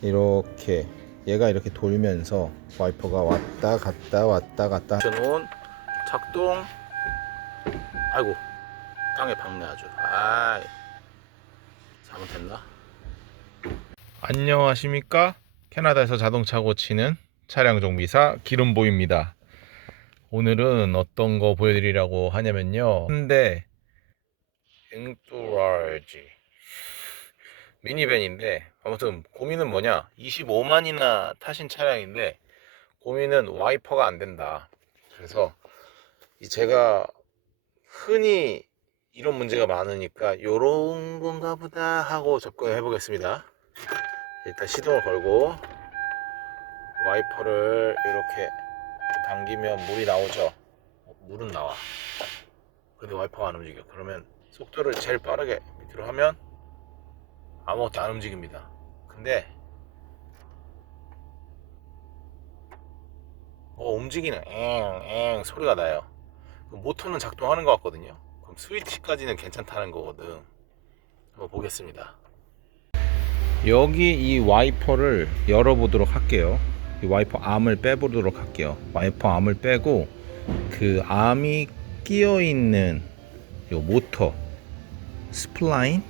이렇게 얘가 이렇게 돌면서 와이퍼가 왔다 갔다 왔다 갔다 전원 작동. 아이고 땅에 박네 아주. 아이 잘못했나? 안녕하십니까? 캐나다에서 자동차 고치는 차량 정비사 기름보입니다. 오늘은 어떤 거 보여드리려고 하냐면요. 현대 앵뚜라지 미니밴인데 아무튼 고민은 뭐냐? 25만이나 타신 차량인데 고민은 와이퍼가 안 된다. 그래서 이 제가 흔히 이런 문제가 많으니까 요런 건가 보다 하고 접근해 보겠습니다. 일단 시동을 걸고 와이퍼를 이렇게 당기면 물이 나오죠? 어, 물은 나와. 근데 와이퍼가 안 움직여. 그러면 속도를 제일 빠르게 밑으로 하면 아무것도 안 움직입니다. 근데 어 움직이는 앵앵 소리가 나요. 그럼 모터는 작동하는 것 같거든요. 그럼 스위치까지는 괜찮다는 거거든. 한번 보겠습니다. 여기 이 와이퍼를 열어보도록 할게요. 이 와이퍼 암을 빼보도록 할게요. 와이퍼 암을 빼고 그 암이 끼어 있는 요 모터 스플라인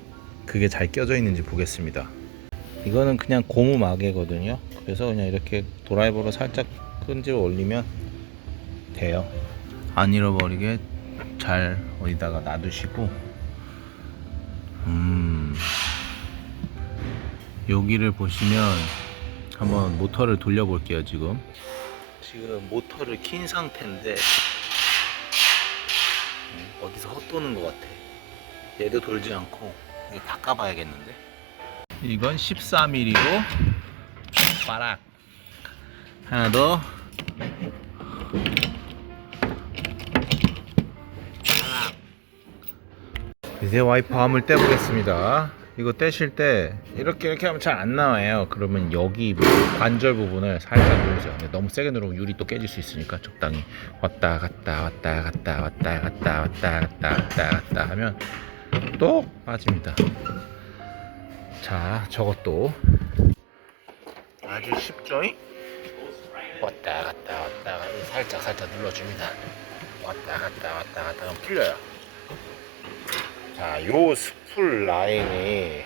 그게 잘 껴져 있는지 보겠습니다. 이거는 그냥 고무 마개거든요. 그래서 그냥 이렇게 드라이버로 살짝 끈질러 올리면 돼요. 안 잃어버리게 잘 어디다가 놔두시고 음. 여기를 보시면 한번 모터를 돌려 볼게요 지금 지금 모터를 킨 상태인데 음, 어디서 헛도는 것 같아 얘도 돌지 않고 이거 바꿔봐야겠는데 이건 14mm고 빠락 하나 더 이제 와이퍼 함을 떼보겠습니다 이거 떼실 때 이렇게 이렇게 하면 잘 안 나와요. 그러면 여기 뭐 관절 부분을 살짝 누르세요. 근데 너무 세게 누르면 유리 또 깨질 수 있으니까 적당히 왔다 갔다 왔다 갔다 왔다 갔다 왔다 갔다 왔다 갔다 하면 또 빠집니다. 자, 저것도 아주 쉽죠잉? 왔다 갔다 왔다 갔다 살짝 살짝 눌러줍니다. 왔다 갔다 왔다 갔다 하면 풀려요. 자, 요 스풀 라인이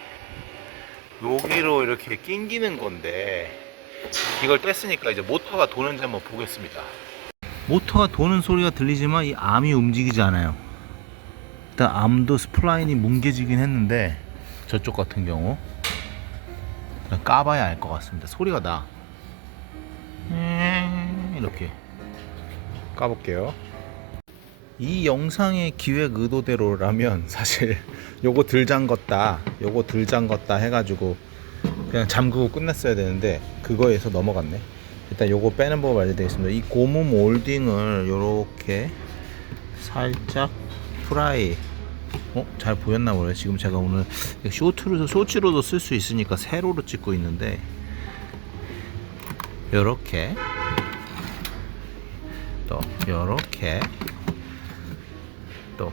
여기로 이렇게 낑기는 건데 이걸 뗐으니까 이제 모터가 도는지 한번 보겠습니다. 모터가 도는 소리가 들리지만 이 암이 움직이지 않아요. 일단 암도 스플라인이 뭉개지긴 했는데 저쪽 같은 경우 까봐야 알 것 같습니다. 소리가 나. 이렇게 까볼게요. 이 영상의 기획 의도대로라면 사실 요거 들 잠궜다 요거 들 잠궜다 해가지고 그냥 잠그고 끝냈어야 되는데 그거에서 넘어갔네 일단 요거 빼는 법 알려드리겠습니다 이 고무 몰딩을 요렇게 살짝 프라이 어? 잘 보였나 모르겠어요 지금 제가 오늘 쇼트로 쇼츠로도 쓸 수 있으니까 세로로 찍고 있는데. 요렇게. 또 요렇게. 또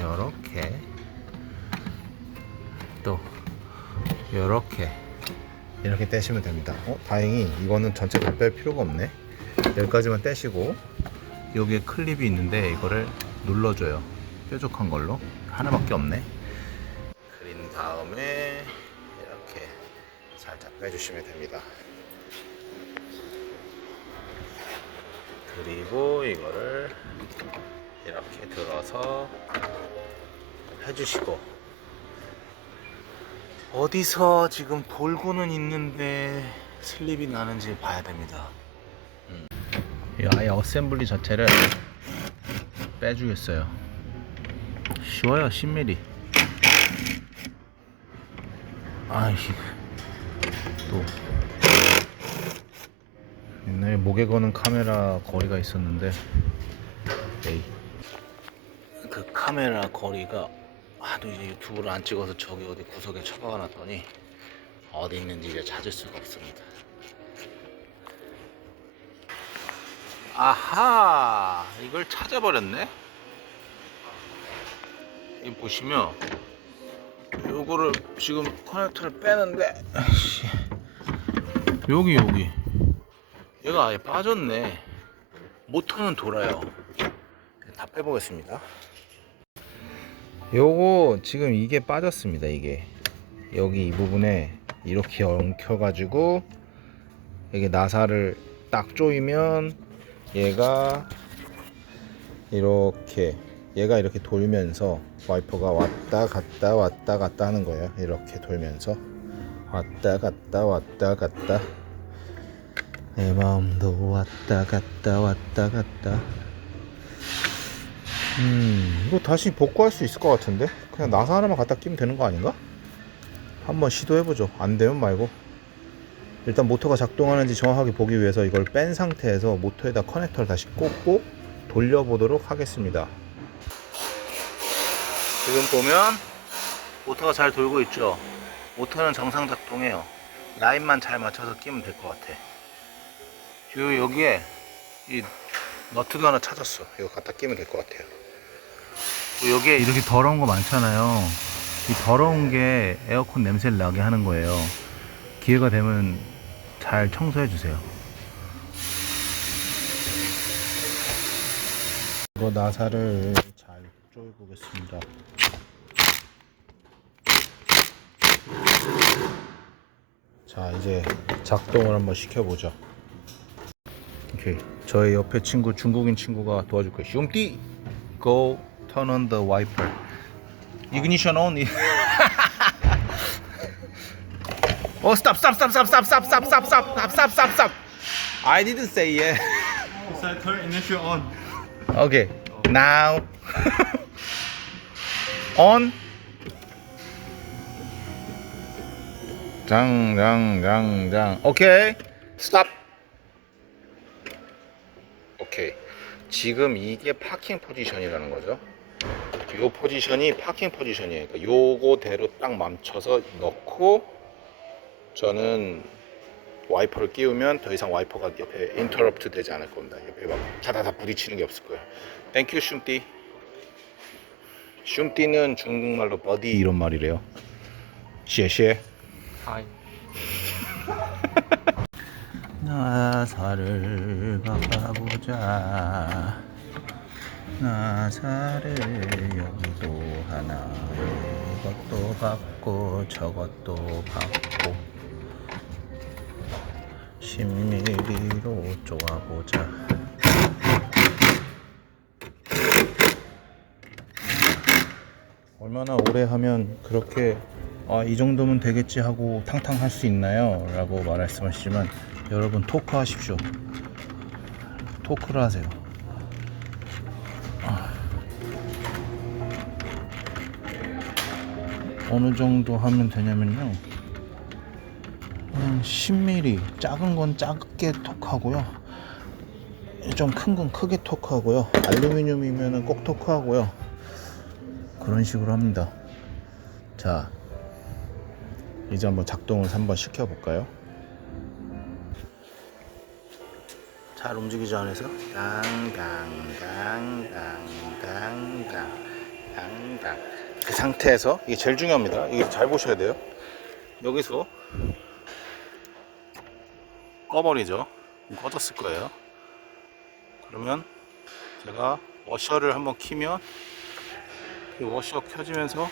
요렇게. 또 요렇게. 이렇게 떼시면 됩니다. 어? 다행히 이거는 전체 다 뺄 필요가 없네. 여기까지만 떼시고 여기에 클립이 있는데 이거를 눌러줘요 뾰족한 걸로 하나밖에 없네 그린 다음에 이렇게 살짝 빼주시면 됩니다 그리고 이거를 이렇게 들어서 해주시고 어디서 지금 돌고는 있는데 슬립이 나는지 봐야 됩니다. 음. 이 아예 어셈블리 자체를 빼주겠어요. 쉬워요, 10mm. 아이씨, 또 옛날에 목에 거는 카메라 거리가 있었는데, 에이. 그 카메라 거리가 하도 이제 유튜브를 안 찍어서 저기 어디 구석에 처박아 놨더니 어디 있는지 이제 찾을 수가 없습니다. 아하 이걸 찾아버렸네. 이 보시면 요거를 지금 커넥터를 빼는데 여기 여기. 얘가 아예 빠졌네. 모터는 돌아요. 다 빼보겠습니다. 요거 지금 이게 빠졌습니다 이게. 여기 이 부분에 이렇게 엉켜 가지고 이게 나사를 딱 조이면 얘가 이렇게 얘가 이렇게 돌면서 와이퍼가 왔다 갔다 왔다 갔다 하는 거예요. 이렇게 돌면서 왔다 갔다 왔다 갔다. 내 마음도 왔다 갔다 왔다 갔다. 음 이거 다시 복구할 수 있을 것 같은데? 그냥 나사 하나만 갖다 끼면 되는 거 아닌가? 한번 시도해보죠. 안 되면 말고. 일단 모터가 작동하는지 정확하게 보기 위해서 이걸 뺀 상태에서 모터에다 커넥터를 다시 꽂고 돌려보도록 하겠습니다 지금 보면 모터가 잘 돌고 있죠? 모터는 정상 작동해요. 라인만 잘 맞춰서 끼면 될 것 같아. 요 여기에 이 너트도 하나 찾았어. 이거 갖다 끼면 될 것 같아요. 또 여기에 이렇게 더러운 거 많잖아요. 이 더러운 게 에어컨 냄새를 나게 하는 거예요. 기회가 되면 잘 청소해 주세요. 이거 나사를 잘 조여 보겠습니다 자 이제 작동을 한번 시켜보죠 오케이 저의 옆에 친구 중국인 친구가 도와줄 거예요 숑띠 go turn on the wiper ignition on oh stop stop stop stop stop stop stop stop stop stop stop stop stop I didn't say yeah So I turn initial on. okay now on 장 장 장 장. 오케이. 스탑. 오케이. 지금 이게 파킹 포지션이라는 거죠? 요 포지션이 파킹 포지션이에요. 그러니까 요거대로 딱 멈춰서 넣고 저는 와이퍼를 끼우면 더 이상 와이퍼가 옆에 인터럽트 되지 않을 겁니다. 옆에 막 다다다 부딪히는 게 없을 거예요. 땡큐 슌띠. 슌띠는 중국말로 버디 이런 말이래요. 시에시에 Hi. 나사를 바꿔보자 나사를 여기도 하나 이것도 받고 저것도 받고 10mm로 쪼아보자 얼마나 오래 하면 그렇게 아, 이 정도면 되겠지 하고 탕탕 할 수 있나요? 라고 말씀하시지만 여러분 토크 하십시오. 토크를 하세요. 아. 어느 정도 하면 되냐면요. 한 10mm 작은 건 작게 톡하고요. 좀 큰 건 크게 톡하고요. 알루미늄이면 꼭 톡하고요. 그런 식으로 합니다. 자, 이제 한번 작동을 한번 시켜볼까요? 잘 움직이지 않아서 땅땅땅땅땅땅땅 그 상태에서 이게 제일 중요합니다. 이게 잘 보셔야 돼요. 여기서 꺼버리죠. 꺼졌을 거예요. 그러면 제가 워셔를 한번 키면 이 워셔 켜지면서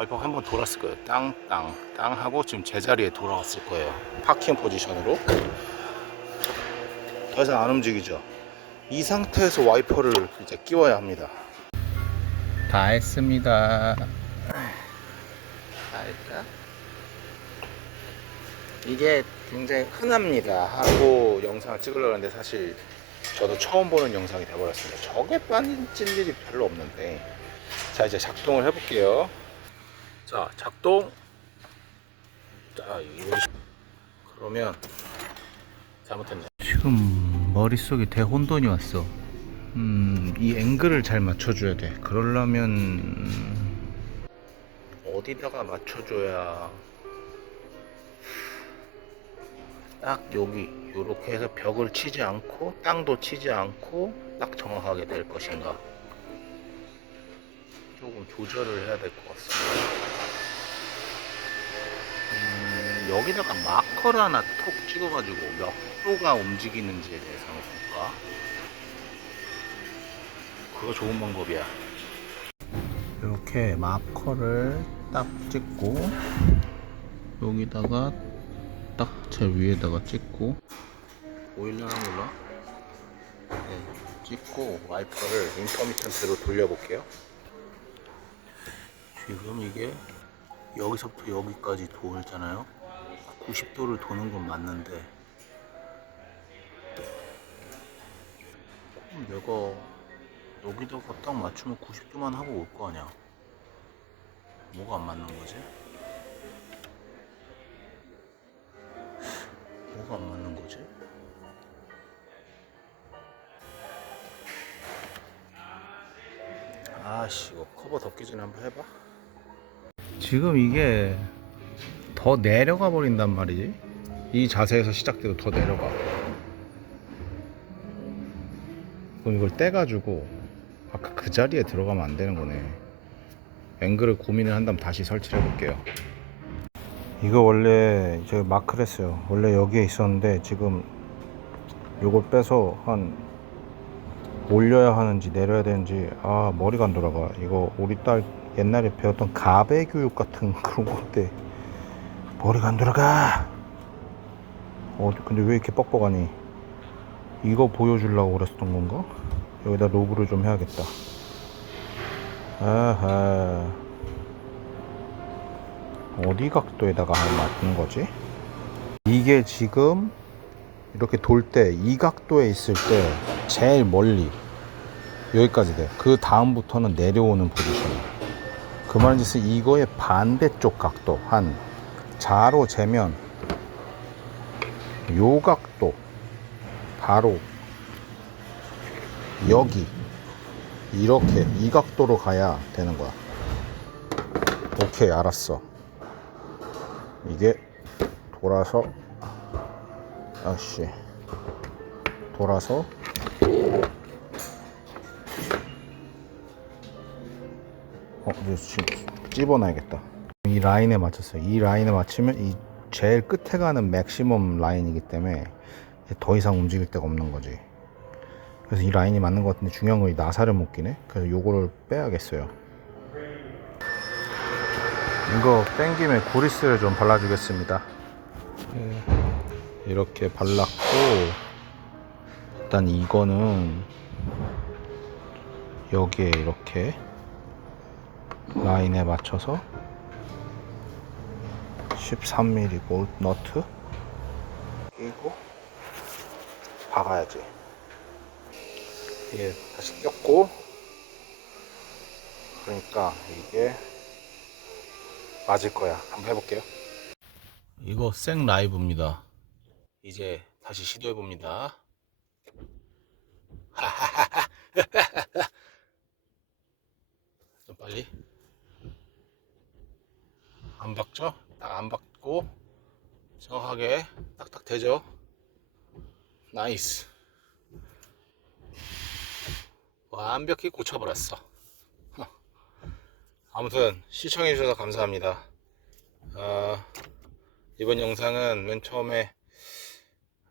와이퍼가 한번 돌았을 거예요. 땅, 땅, 땅 하고 지금 제자리에 돌아왔을 거예요. 파킹 포지션으로. 더 이상 안 움직이죠. 이 상태에서 와이퍼를 이제 끼워야 합니다. 다 했습니다. 다 했다. 이게 굉장히 흔합니다. 하고 영상을 찍으려고 하는데 사실 저도 처음 보는 영상이 돼버렸습니다. 저게 빠질 일이 별로 없는데. 자, 이제 작동을 해볼게요. 자 작동. 자 이거 그러면 잘못했네. 지금 머릿속에 대혼돈이 왔어. 음 이 앵글을 잘 맞춰줘야 돼. 그러려면 어디다가 맞춰줘야 딱 여기 이렇게 해서 벽을 치지 않고 땅도 치지 않고 딱 정확하게 될 것인가? 조금 조절을 해야 될 것 같습니다. 음, 여기다가 마커를 하나 톡 찍어가지고 몇 도가 움직이는지에 대해서 한번 볼까? 그거 좋은 방법이야. 이렇게 마커를 딱 찍고 여기다가 딱 제 위에다가 찍고 보일러나 몰라? 네, 찍고 와이퍼를 인터미턴트로 돌려볼게요. 지금 이게 여기서부터 여기까지 돌잖아요. 90도를 도는 건 맞는데 그럼 내가 여기다가 딱 맞추면 90도만 하고 올 거 아니야. 뭐가 안 맞는 거지? 뭐가 안 맞는 거지? 아씨 이거 커버 덮기 전에 한번 해봐. 지금 이게 더 내려가 버린단 말이지. 이 자세에서 시작돼도 더 내려가. 그럼 이걸 떼가지고 아까 그 자리에 들어가면 안 되는 거네. 앵글을 고민을 한 다음 다시 설치를 해볼게요. 이거 원래 제가 마크를 했어요. 원래 여기에 있었는데 지금 이걸 빼서 한 올려야 하는지 내려야 되는지 아 머리가 안 돌아가. 이거 우리 딸 옛날에 배웠던 가배 교육 같은 그런 건데 머리가 안 돌아가. 어 근데 왜 이렇게 뻑뻑하니? 이거 보여주려고 그랬었던 건가? 여기다 로브를 좀 해야겠다. 아하. 어디 각도에다가 맞는 거지? 이게 지금 이렇게 돌 때 이 각도에 있을 때 제일 멀리 여기까지 돼. 그 다음부터는 내려오는 포지션이야. 그 말인즉슨 이거의 반대쪽 각도 한 자로 재면 요 각도 바로 여기 이렇게 이 각도로 가야 되는 거야. 오케이 알았어. 이게 돌아서 아씨 돌아서 어 이제 지금 찝어놔야겠다. 이 라인에 맞췄어요. 이 라인에 맞추면 이 제일 끝에 가는 맥시멈 라인이기 때문에 더 이상 움직일 데가 없는 거지. 그래서 이 라인이 맞는 것 같은데 중요한 건 이 나사를 못 끼네. 그래서 요거를 빼야겠어요. 이거 뺀 김에 구리스를 좀 발라주겠습니다. 네, 이렇게 발랐고 일단 이거는 여기에 이렇게 라인에 맞춰서 13mm 볼트 너트 끼고 박아야지. 이게 다시 꼈고 그러니까 이게 맞을 거야. 한번 해볼게요. 이거 생 라이브입니다. 이제 다시 시도해 봅니다. 좀 빨리. 안 박죠? 딱안 박고 정확하게 딱딱 되죠? 나이스. 완벽히 고쳐버렸어. 아무튼 시청해주셔서 감사합니다. 어, 이번 영상은 맨 처음에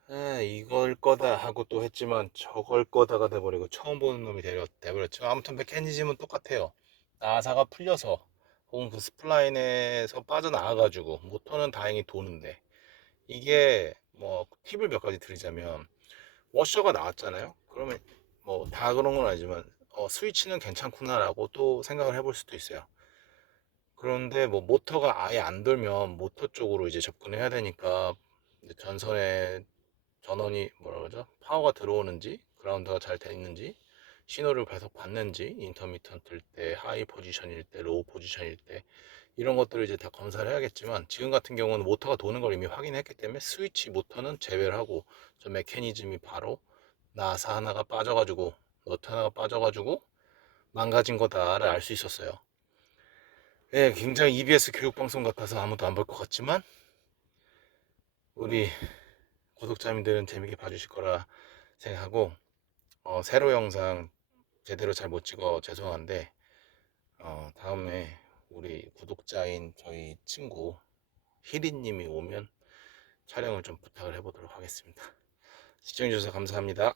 아, 이걸 거다 하고 또 했지만 저걸 거다가 돼버리고 처음 보는 놈이 되려, 돼버렸죠. 아무튼 메커니즘은 똑같아요. 나사가 풀려서 혹은 그 스플라인에서 빠져나와가지고 모터는 다행히 도는데 이게 뭐 팁을 몇 가지 드리자면 워셔가 나왔잖아요. 그러면 뭐 다 그런 건 아니지만 어, 스위치는 괜찮구나라고 또 생각을 해볼 수도 있어요. 그런데 뭐 모터가 아예 안 돌면 모터 쪽으로 이제 접근해야 되니까 전선에 전원이 뭐라 그러죠? 파워가 들어오는지 그라운드가 잘 돼 있는지 신호를 계속 받는지 인터미턴트일 때 하이 포지션일 때 로우 포지션일 때 이런 것들을 이제 다 검사를 해야겠지만 지금 같은 경우는 모터가 도는 걸 이미 확인했기 때문에 스위치 모터는 제외를 하고 저 메커니즘이 바로 나사 하나가 빠져가지고 너트 하나가 빠져가지고 망가진 거다를 알 수 있었어요. 예, 굉장히 EBS 교육 방송 같아서 아무도 안 볼 것 같지만 우리 구독자님들은 재밌게 봐주실 거라 생각하고 어, 새로 영상 제대로 잘 못 찍어 죄송한데 어, 다음에 우리 구독자인 저희 친구 희리님이 오면 촬영을 좀 부탁을 해보도록 하겠습니다. 시청해주셔서 감사합니다.